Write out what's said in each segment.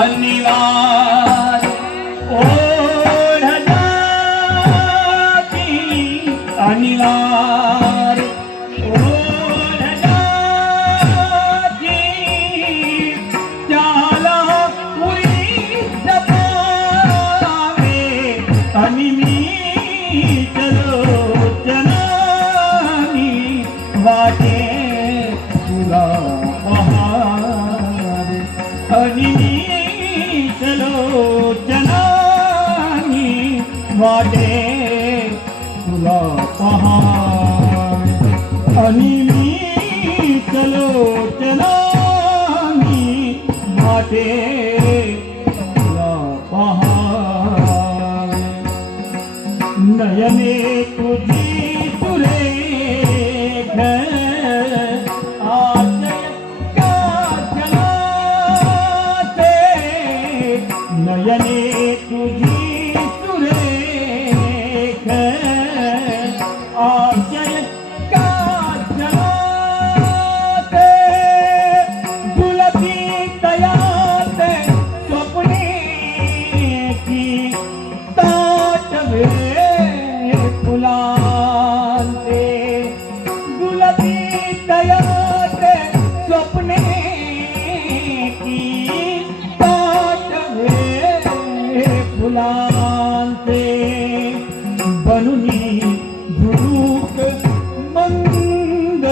அனிலா आणि मी चलो जनानी वाटे तुला पहारे आणि मी चलो जनानी वाटे तुला पहारे नयने तुझी सुरेख आशय फुलांते दुलती तयाते स्वप्ने की बनुनी मंद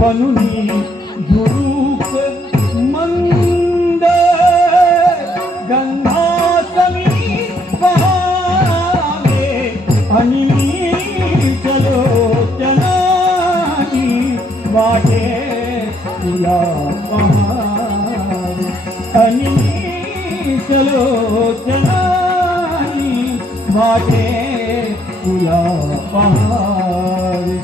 बनुनी वाटे तुला पहावे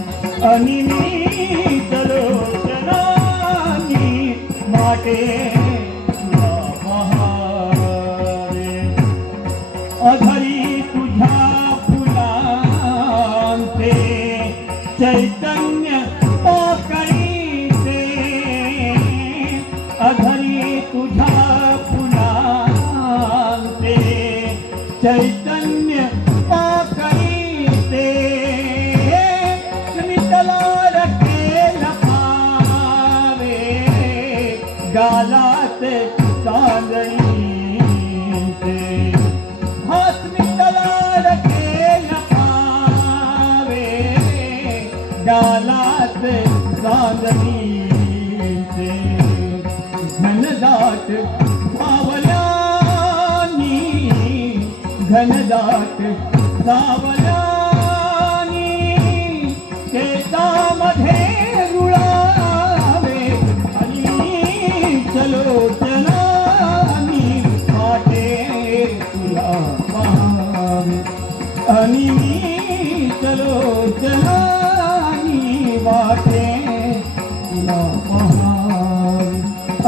आणि मी चलो चलानी वाटे अधरी तुझ्या फुलांचे चैतन्य पाकळीचे अधरी तुझ्या फुलांचे चैतन्य मिळालाचे चांदणीचे हॉस्पिटला केल पावे. डालाचे चांदणीचे घनदाट पावल्यानी घनदाट सावल्या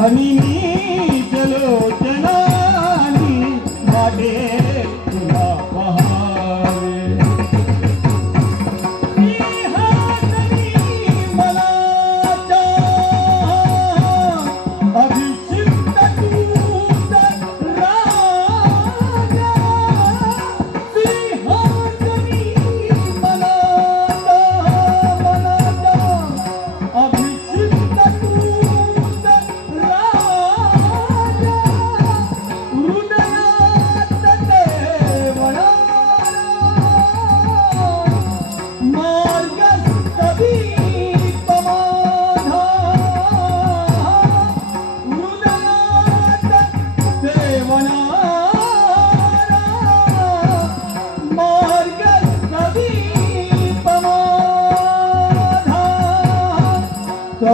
আমি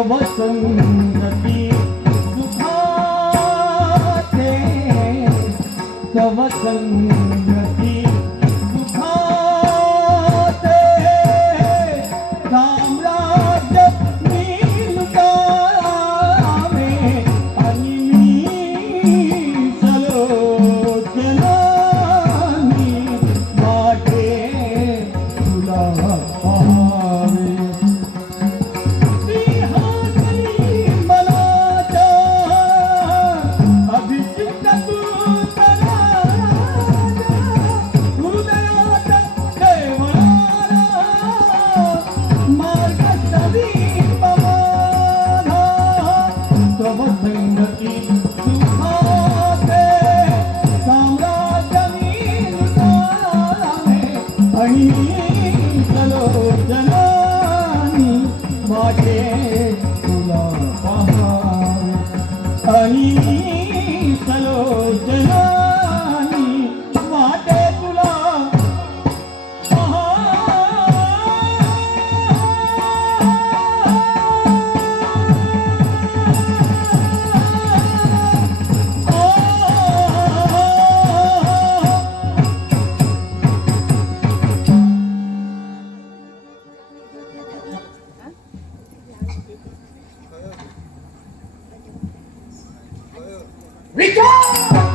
वसन् चलो चलो Return!